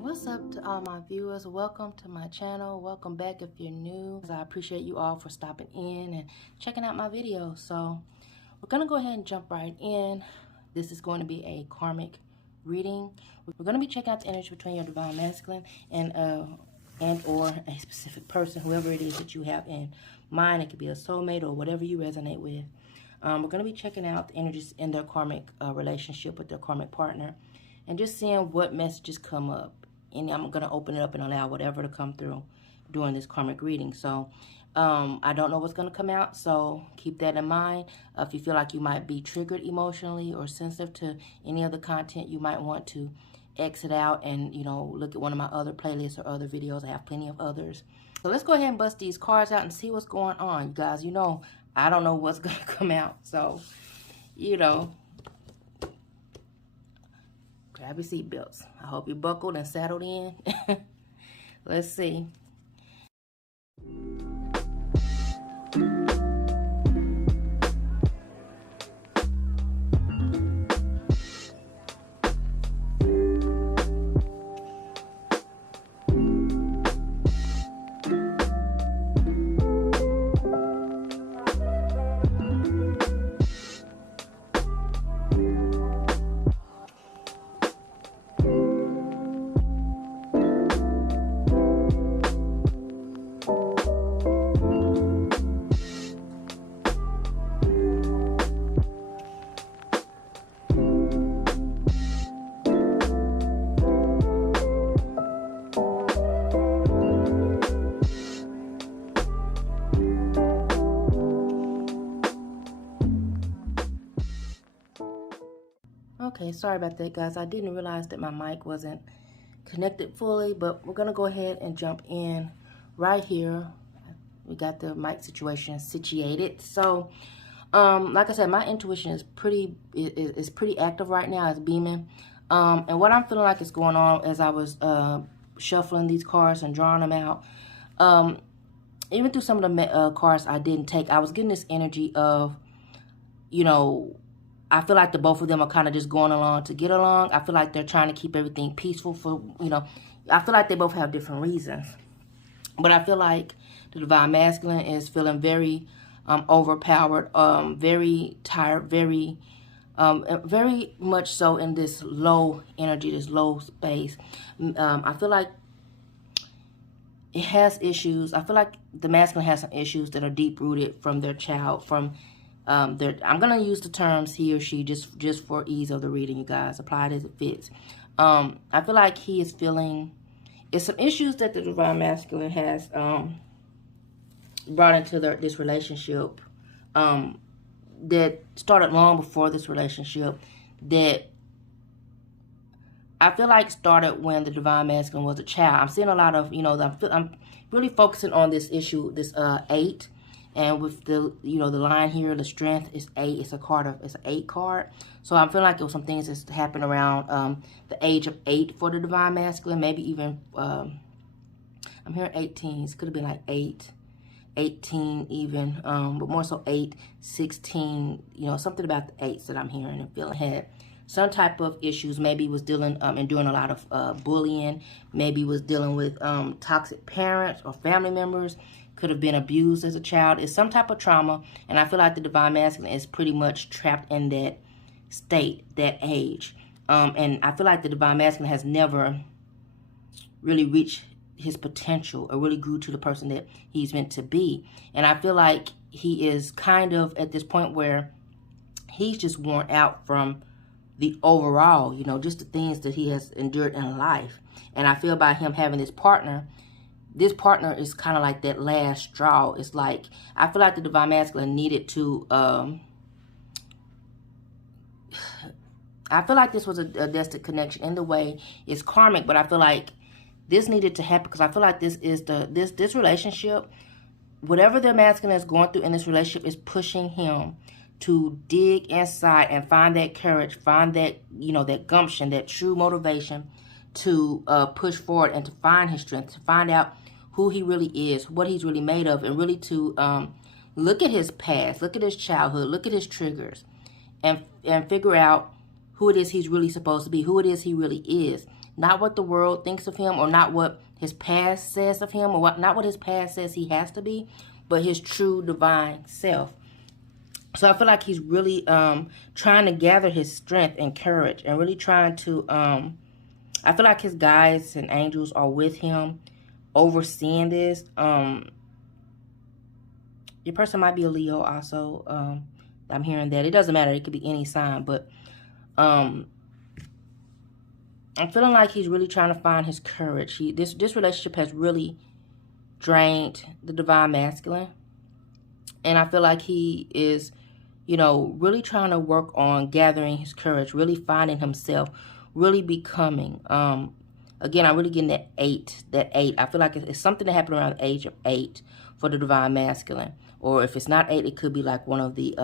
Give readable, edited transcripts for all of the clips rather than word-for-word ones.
What's up to all my viewers? Welcome to my channel. Welcome back if you're new. I appreciate you all for stopping in and checking out my videos. So we're going to go ahead and jump right in. This is going to be a karmic reading. We're going to be checking out the energy between your divine masculine and or a specific person, whoever it is that you have in mind. It could be a soulmate or whatever you resonate with. We're going to be checking out the energies in their karmic relationship with their karmic partner and just seeing what messages come up. And I'm going to open it up and allow whatever to come through during this karmic reading. So I don't know what's going to come out, so keep that in mind. If you feel like you might be triggered emotionally or sensitive to any other content, you might want to exit out and, you know, look at one of my other playlists or other videos. I have plenty of others. So let's go ahead and bust these cards out and see what's going on. You guys, you know, I don't know what's going to come out. So, you know, grab your seatbelts. I hope you're buckled and saddled in. Let's see. Okay, sorry about that, guys. I didn't realize that my mic wasn't connected fully, but we're going to go ahead and jump in right here. We got the mic situation situated. So, like I said, my intuition is pretty active right now. It's beaming. And what I'm feeling like is going on as I was shuffling these cards and drawing them out, even through some of the cards I didn't take, I was getting this energy of, you know, I feel like the both of them are kind of just going along to get along. I feel like they're trying to keep everything peaceful for, you know, I feel like they both have different reasons. But I feel like the divine masculine is feeling very overpowered, very tired, very much so in this low energy, this low space. I feel like it has issues. I feel like the masculine has some issues that are deep-rooted from their child, from I'm going to use the terms he or she just for ease of the reading, you guys. Apply it as it fits. I feel like he is feeling, it's some issues that the divine masculine has brought into this relationship that started long before this relationship, that I feel like started when the divine masculine was a child. I'm seeing a lot of, you know, I'm really focusing on this issue, this 8. And with the, you know, the line here, the strength is 8. It's an 8 card. So I'm feeling like there was some things that happened around the age of 8 for the divine masculine. Maybe even, I'm hearing 18s. Could have been like 8, 18 even. But more so 8, 16. You know, something about the 8s that I'm hearing and feeling had some type of issues. Maybe was dealing and doing a lot of bullying. Maybe was dealing with toxic parents or family members. Could have been abused as a child. It's some type of trauma, and I feel like the divine masculine is pretty much trapped in that state, that age. And I feel like the divine masculine has never really reached his potential or really grew to the person that he's meant to be. And I feel like he is kind of at this point where he's just worn out from the overall, you know, just the things that he has endured in life. And I feel by him having this partner is kind of like that last straw. It's like, I feel like the divine masculine needed to, I feel like this was a destined connection in the way it's karmic, but I feel like this needed to happen because I feel like this is this relationship, whatever the masculine is going through in this relationship is pushing him to dig inside and find that courage, find that, you know, that gumption, that true motivation to push forward and to find his strength, to find out who he really is, what he's really made of, and really to look at his past, look at his childhood, look at his triggers, and figure out who it is he's really supposed to be, who it is he really is, Not what the world thinks of him, or not what his past says of him, or not what his past says he has to be, but his true divine self. So I feel like he's really trying to gather his strength and courage, and really trying to, I feel like his guides and angels are with him, overseeing this. Your person might be a Leo also. I'm hearing that. It doesn't matter. It could be any sign, but I'm feeling like he's really trying to find his courage. This relationship has really drained the divine masculine. And I feel like he is, you know, really trying to work on gathering his courage, really finding himself, really becoming. Again, I'm really getting that 8. I feel like it's something that happened around the age of 8 for the divine masculine. Or if it's not 8, it could be like one of the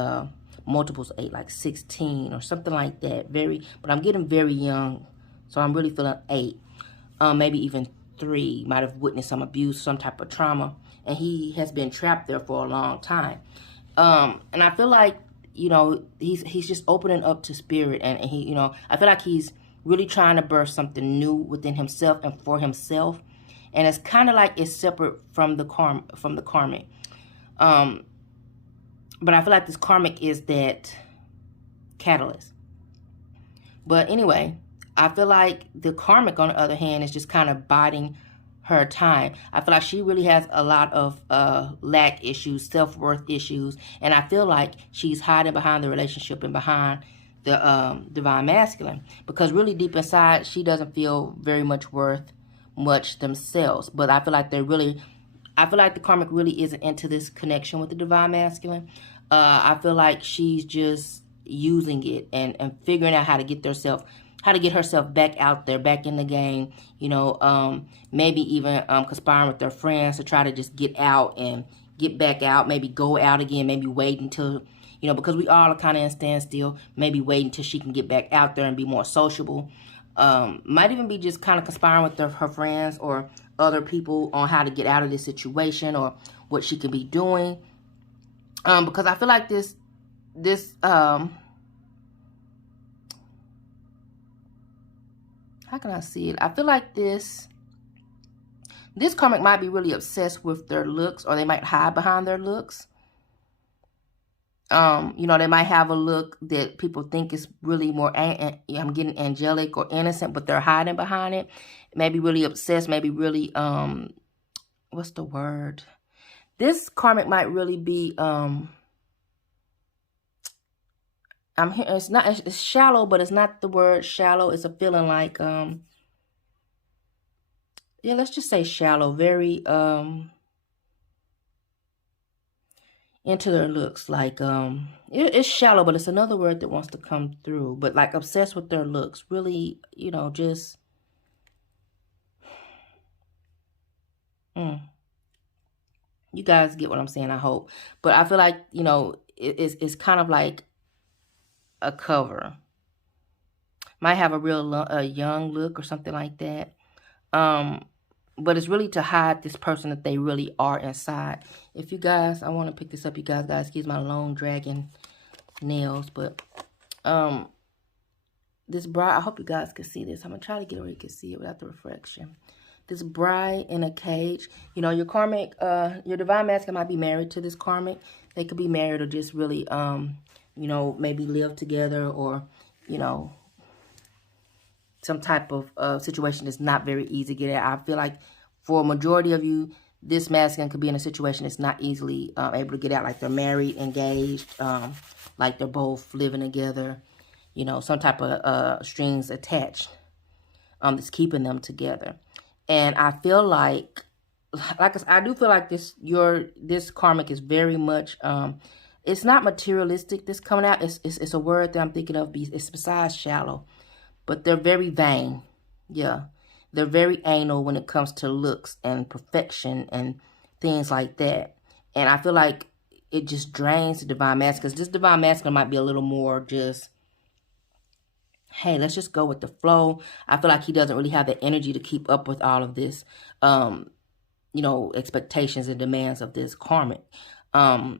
multiples of 8, like 16 or something like that. But I'm getting very young. So I'm really feeling 8. Maybe even 3. Might have witnessed some abuse, some type of trauma. And he has been trapped there for a long time. And I feel like, you know, he's just opening up to spirit. And he, you know, I feel like he's really trying to birth something new within himself and for himself. And it's kind of like it's separate from the karmic. But I feel like this karmic is that catalyst. But anyway, I feel like the karmic, on the other hand, is just kind of biding her time. I feel like she really has a lot of lack issues, self-worth issues, and I feel like she's hiding behind the relationship and behind the divine masculine, because really deep inside she doesn't feel very much worth much themselves. But I feel like the karmic really isn't into this connection with the divine masculine. I feel like she's just using it and figuring out how to get herself back out there, back in the game, you know, maybe even conspiring with their friends to try to just get out and get back out, maybe go out again, maybe wait until, you know, because we all are kind of in standstill, maybe wait until she can get back out there and be more sociable. Might even be just kind of conspiring with her friends or other people on how to get out of this situation or what she could be doing. Because I feel like this how can I see it? I feel like this karmic might be really obsessed with their looks, or they might hide behind their looks. You know, they might have a look that people think is really more, I'm getting angelic or innocent, but they're hiding behind it. Maybe really obsessed, maybe really, what's the word? This karmic might really be, it's shallow, but it's not the word shallow. It's a feeling like, yeah, let's just say shallow, very, into their looks. Like, it's shallow, but it's another word that wants to come through. But like obsessed with their looks, really, you know, just, you guys get what I'm saying, I hope. But I feel like, you know, it's kind of like a cover. Might have a real young look or something like that. But it's really to hide this person that they really are inside. If you guys, I want to pick this up, you guys, excuse my long dragging nails, but this bride, I hope you guys can see this. I'm going to try to get where you can see it without the reflection. This bride in a cage. You know, your karmic, your divine masculine might be married to this karmic. They could be married or just really, you know, maybe live together, or, you know, some type of situation that's not very easy to get at. I feel like for a majority of you, this masculine could be in a situation that's not easily able to get out. Like they're married, engaged, like they're both living together, you know, some type of strings attached that's keeping them together. And I feel like I do feel like this karmic is very much, it's not materialistic, this coming out. It's a word that I'm thinking of. It's besides shallow. But they're very vain. Yeah. They're very anal when it comes to looks and perfection and things like that. And I feel like it just drains the divine masculine. Because this divine masculine might be a little more just, hey, let's just go with the flow. I feel like he doesn't really have the energy to keep up with all of this, you know, expectations and demands of this karmic. Yeah,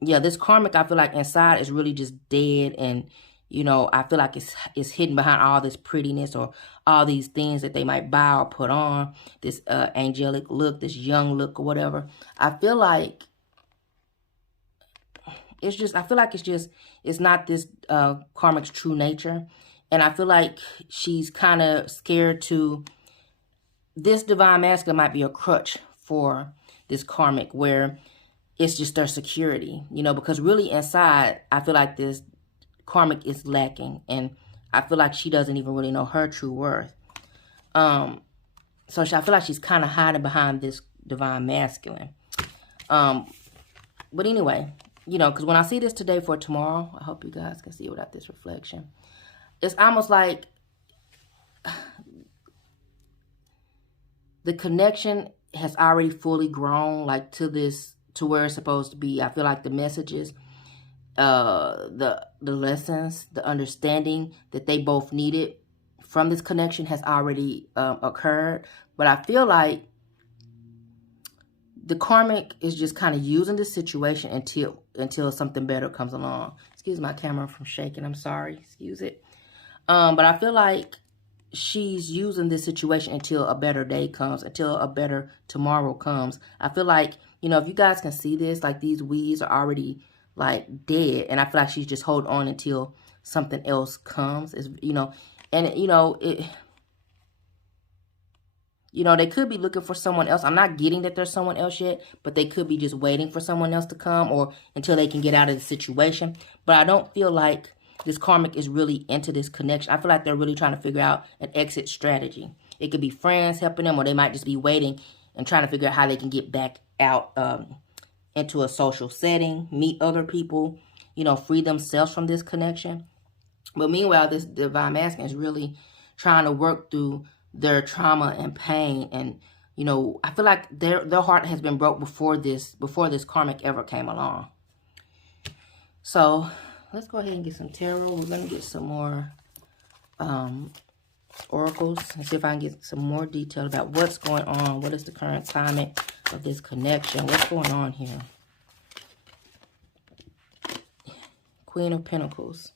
this karmic, I feel like inside is really just dead and, You know, I feel like it's hidden behind all this prettiness or all these things that they might buy or put on, this angelic look, this young look or whatever. I feel like it's just, it's not this karmic's true nature. And I feel like she's kind of scared to, this divine masculine might be a crutch for this karmic, where it's just their security, you know, because really inside, I feel like this karmic is lacking, and I feel like she doesn't even really know her true worth. So I feel like she's kind of hiding behind this divine masculine. But anyway, you know, because when I see this today for tomorrow, I hope you guys can see it without this reflection. It's almost like the connection has already fully grown, like to where it's supposed to be. I feel like the messages, the lessons, the understanding that they both needed from this connection has already occurred. But I feel like the karmic is just kind of using this situation until something better comes along. Excuse my camera from shaking. I'm sorry. Excuse it. But I feel like she's using this situation until a better day comes, until a better tomorrow comes. I feel like, you know, if you guys can see this, like these weeds are already like dead. And I feel like she's just holding on until something else comes. Is, you know, and you know, they could be looking for someone else. I'm not getting that there's someone else yet, but they could be just waiting for someone else to come or until they can get out of the situation. But I don't feel like this karmic is really into this connection. I feel like they're really trying to figure out an exit strategy. It could be friends helping them, or they might just be waiting and trying to figure out how they can get back out into a social setting, meet other people, you know, free themselves from this connection. But meanwhile, this divine masculine is really trying to work through their trauma and pain. And, you know, I feel like their heart has been broke before this karmic ever came along. So let's go ahead and get some tarot. We're going to get some more oracles and see if I can get some more detail about what's going on. What is the current timing of this connection? What's going on here? Queen of Pentacles.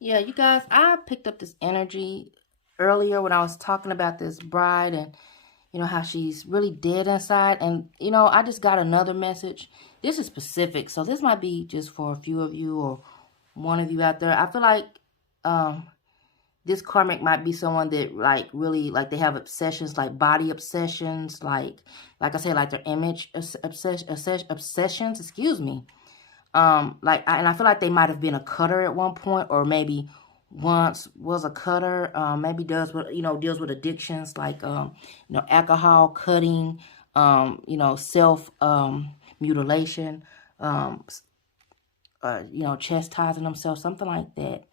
Yeah, you guys, I picked up this energy earlier when I was talking about this bride and, you know, how she's really dead inside. And, you know, I just got another message. This is specific, so this might be just for a few of you or one of you out there. I feel like this karmic might be someone that, like, really, like, they have obsessions, like body obsessions, like I said, like their image obsessions, excuse me. And I feel like they might have been a cutter at one point, or maybe once was a cutter. Maybe deals with addictions like alcohol, cutting, self mutilation, chastising themselves, something like that.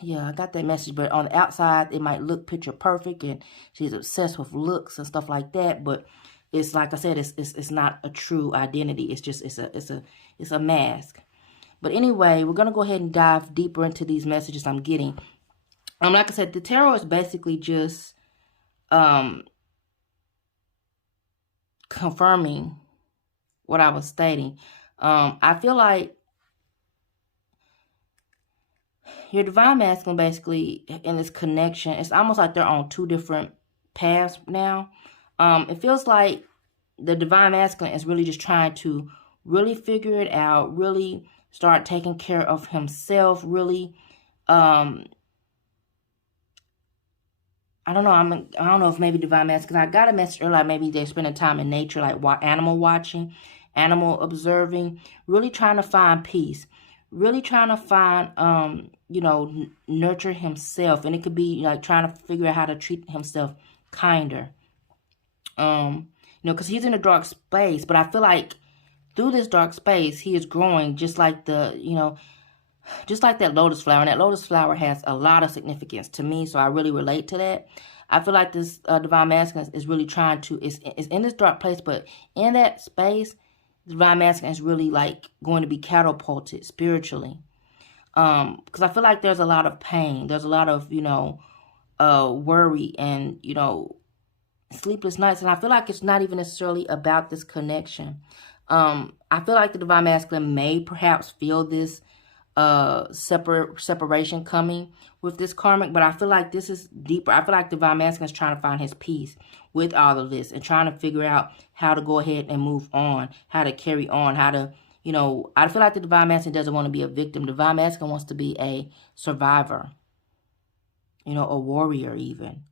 Yeah, I got that message, but on the outside it might look picture perfect, and she's obsessed with looks and stuff like that, but it's like I said, it's not a true identity. It's just it's a mask. But anyway, we're gonna go ahead and dive deeper into these messages I'm getting. Like I said, the tarot is basically just confirming what I was stating. I feel like your divine masculine, basically, in this connection, it's almost like they're on two different paths now. It feels like the divine masculine is really just trying to really figure it out, really start taking care of himself, really, I don't know. I don't know if maybe divine masculine. I got a message earlier, like maybe they're spending time in nature, like animal watching, animal observing, really trying to find peace, really trying to find, you know, nurture himself, and it could be like trying to figure out how to treat himself kinder. You know, because he's in a dark space, but I feel like through this dark space, he is growing, just like the, you know, just like that lotus flower. And that lotus flower has a lot of significance to me, so I really relate to that. I feel like this divine masculine is really trying to, is in this dark place, but in that space, the divine masculine is really like going to be catapulted spiritually. Because I feel like there's a lot of pain. There's a lot of, you know, worry and, you know, sleepless nights. And I feel like it's not even necessarily about this connection. I feel like the divine masculine may perhaps feel this separation coming with this karmic, but I feel like this is deeper. I feel like divine masculine is trying to find his peace with all of this and trying to figure out how to go ahead and move on, how to carry on, how to, you know, I feel like the divine masculine doesn't want to be a victim. Divine masculine wants to be a survivor, you know, a warrior even.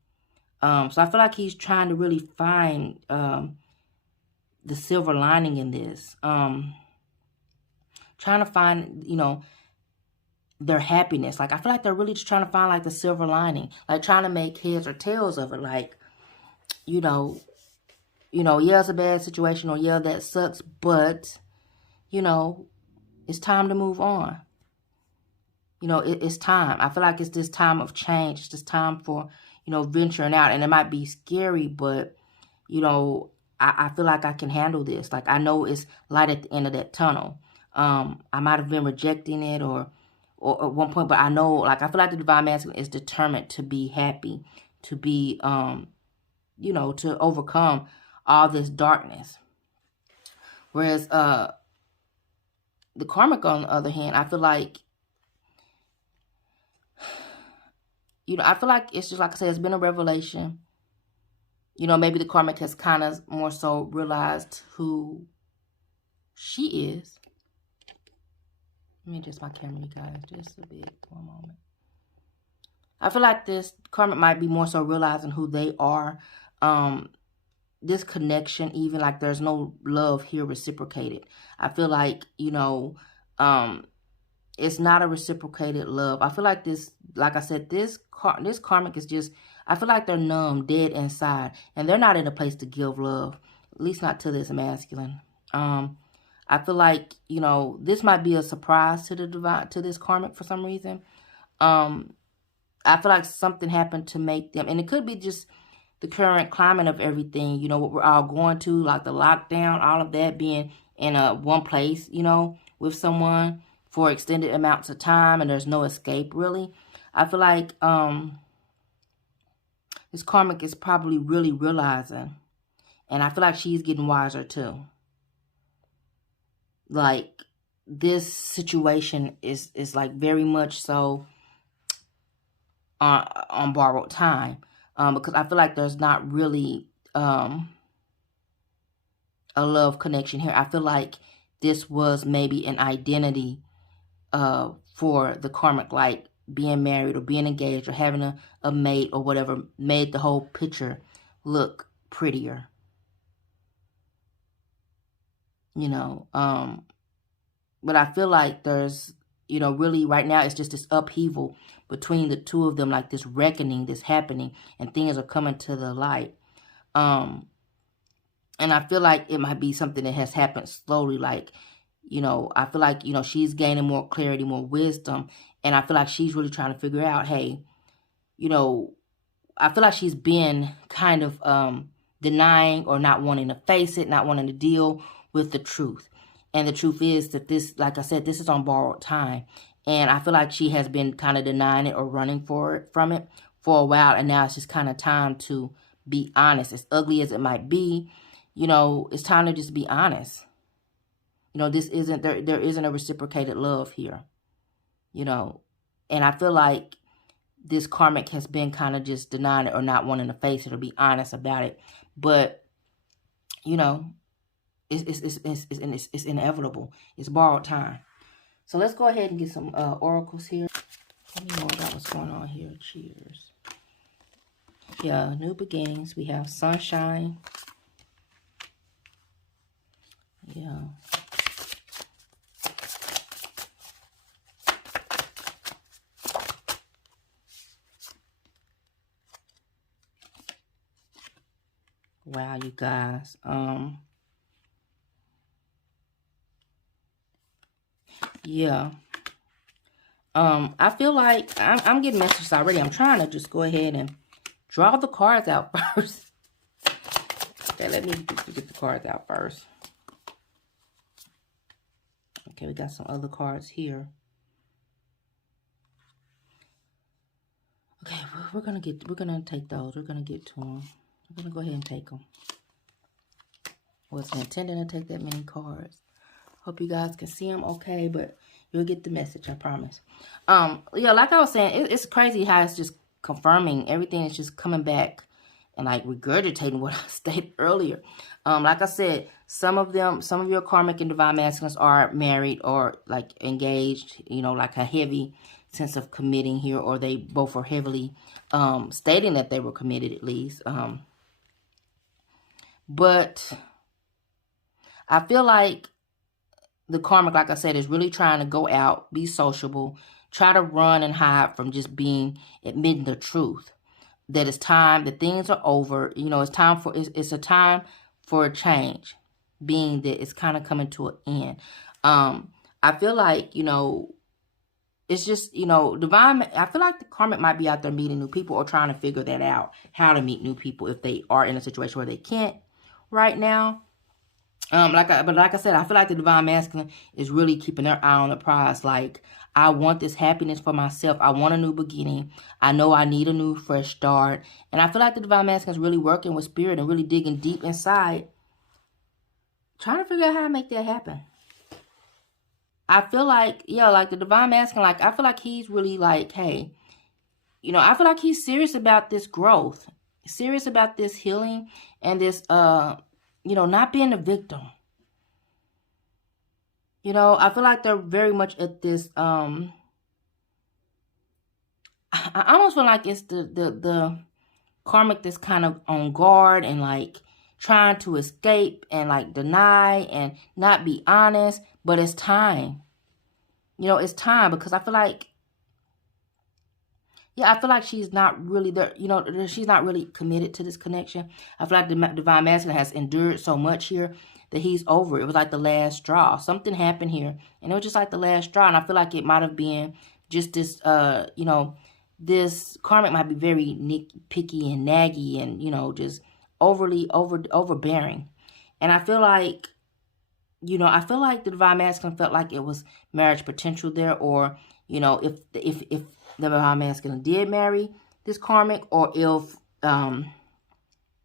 So I feel like he's trying to really find the silver lining in this. Trying to find, you know, their happiness. Like, I feel like they're really just trying to find, like, the silver lining. Like, trying to make heads or tails of it. Like, you know, yeah, it's a bad situation, or yeah, that sucks, but, you know, it's time to move on. You know, it's time. I feel like it's this time of change. It's this time for, you know, venturing out. And it might be scary, but, you know, I feel like I can handle this. Like, I know it's light at the end of that tunnel. I might have been rejecting it or at one point, but I know, like, I feel like the divine masculine is determined to be happy, to be, you know, to overcome all this darkness. Whereas the karmic, on the other hand, I feel like, you know, I feel like it's just, like I said, it's been a revelation. You know, maybe the karmic has kind of more so realized who she is. Let me adjust my camera, you guys, just a bit. One moment. I feel like this karmic might be more so realizing who they are. This connection, even like there's no love here reciprocated. I feel like, you know, it's not a reciprocated love. I feel like this, like I said, this karmic is just, I feel like they're numb, dead inside, and they're not in a place to give love, at least not to this masculine. I feel like, you know, this might be a surprise to this karmic for some reason. I feel like something happened to make them, and it could be just the current climate of everything, you know, what we're all going to, like the lockdown, all of that, being in one place, you know, with someone for extended amounts of time, and there's no escape, really. I feel like this karmic is probably really realizing, and I feel like she's getting wiser too. Like, this situation is like very much so on borrowed time, because I feel like there's not really a love connection here. I feel like this was maybe an identity for the karmic, like being married or being engaged or having a mate or whatever, made the whole picture look prettier. You know, but I feel like there's, you know, really right now it's just this upheaval between the two of them, like this reckoning, this happening, and things are coming to the light. And I feel like it might be something that has happened slowly. Like, you know, I feel like, you know, she's gaining more clarity, more wisdom. And I feel like she's really trying to figure out, hey, you know, I feel like she's been kind of denying or not wanting to face it, not wanting to deal with the truth. And the truth is that this, like I said, this is on borrowed time. And I feel like she has been kind of denying it or running from it for a while. And now it's just kind of time to be honest. As ugly as it might be, you know, it's time to just be honest. You know, this isn't, there isn't a reciprocated love here. You know, and I feel like this karmic has been kind of just denying it or not wanting to face it or be honest about it. But, you know, it's inevitable. It's borrowed time. So let's go ahead and get some oracles here. Let me know about what's going on here. Cheers. Yeah, new beginnings. We have sunshine. Yeah. Wow, you guys. Yeah. I feel like I'm getting messages already. I'm trying to just go ahead and draw the cards out first. Okay, let me get the cards out first. Okay, we got some other cards here. Okay, we're gonna take those. We're gonna get to them. We're gonna go ahead and take them. Wasn't intending to take that many cards. Hope you guys can see them okay, but you'll get the message, I promise. Yeah, like I was saying, it's crazy how it's just confirming everything. Is just coming back and like regurgitating what I stated earlier. Like I said, some of your karmic and divine masculines are married or like engaged, you know, like a heavy sense of committing here, or they both are heavily stating that they were committed at least. But I feel like the karmic, like I said, is really trying to go out, be sociable, try to run and hide from just admitting the truth. That it's time, that things are over. You know, it's a time for a change, being that it's kind of coming to an end. I feel like, you know, it's just, you know, I feel like the karmic might be out there meeting new people or trying to figure that out, how to meet new people if they are in a situation where they can't right now. But like I said, I feel like the divine masculine is really keeping their eye on the prize. Like, I want this happiness for myself. I want a new beginning. I know I need a new fresh start. And I feel like the divine masculine is really working with spirit and really digging deep inside, trying to figure out how to make that happen. I feel like, yeah, like the divine masculine, like, I feel like he's really like, hey, you know, I feel like he's serious about this growth, serious about this healing and this, you know, not being a victim. You know, I feel like they're very much at this, I almost feel like it's the karmic that's kind of on guard and like trying to escape and like deny and not be honest, but it's time. You know, it's time, because I feel like, yeah, I feel like she's not really there, you know, she's not really committed to this connection. I feel like the divine masculine has endured so much here that he's over. It was like the last straw. Something happened here, and it was just like the last straw. And I feel like it might have been just this, you know, this karmic might be very picky and naggy and, you know, just overbearing. And I feel like, you know, I feel like the divine masculine felt like it was marriage potential there, or, you know, if the divine masculine did marry this karmic, or if,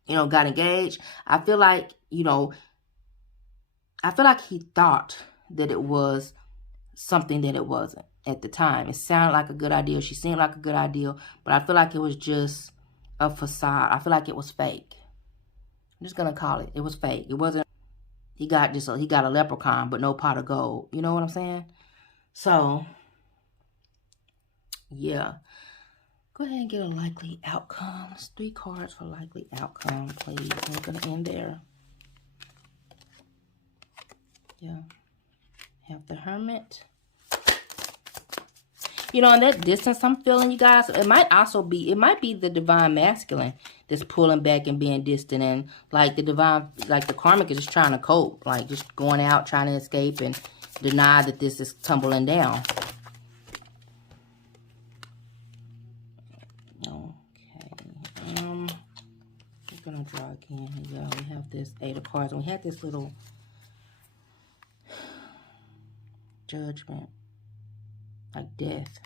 you know, got engaged, I feel like, you know, I feel like he thought that it was something that it wasn't at the time. It sounded like a good idea. She seemed like a good idea, but I feel like it was just a facade. I feel like it was fake. I'm just going to call it. It was fake. It wasn't, he got a leprechaun, but no pot of gold. You know what I'm saying? So, yeah. Go ahead and get a likely outcome. 3 cards for likely outcome, please. We're going to end there. Yeah. Have the Hermit. You know, in that distance I'm feeling, you guys, it might be the divine masculine that's pulling back and being distant, and like the karmic is just trying to cope, like just going out, trying to escape and deny that this is tumbling down. Okay. We're gonna draw again. Here we go. We have this 8 of cards, and we have this little judgment, like death.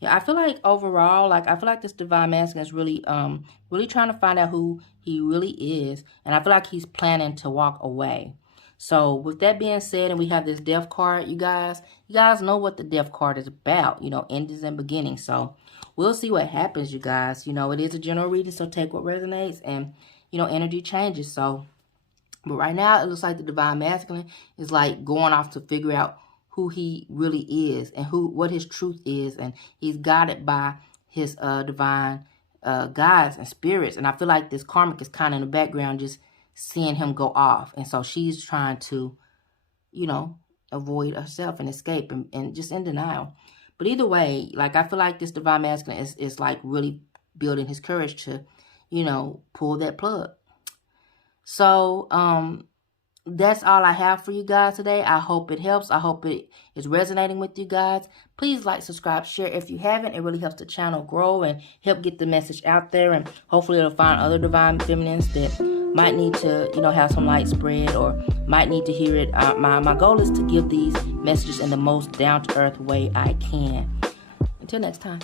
Yeah, I feel like overall, like I feel like this divine masculine is really really trying to find out who he really is, and I feel like he's planning to walk away. So with that being said, and we have this death card, you guys know what the death card is about, you know, endings and beginnings. So we'll see what happens, you guys. You know, it is a general reading, so take what resonates, and, you know, energy changes. So But right now, it looks like the divine masculine is like going off to figure out who he really is and what his truth is. And he's guided by his divine guides and spirits. And I feel like this karmic is kind of in the background just seeing him go off. And so she's trying to, you know, avoid herself and escape and just in denial. But either way, like, I feel like this divine masculine is like really building his courage to, you know, pull that plug. So, that's all I have for you guys today. I hope it helps. I hope it is resonating with you guys. Please like, subscribe, share if you haven't. It really helps the channel grow and help get the message out there. And hopefully it'll find other divine feminines that might need to, you know, have some light spread or might need to hear it. My goal is to give these messages in the most down-to-earth way I can. Until next time.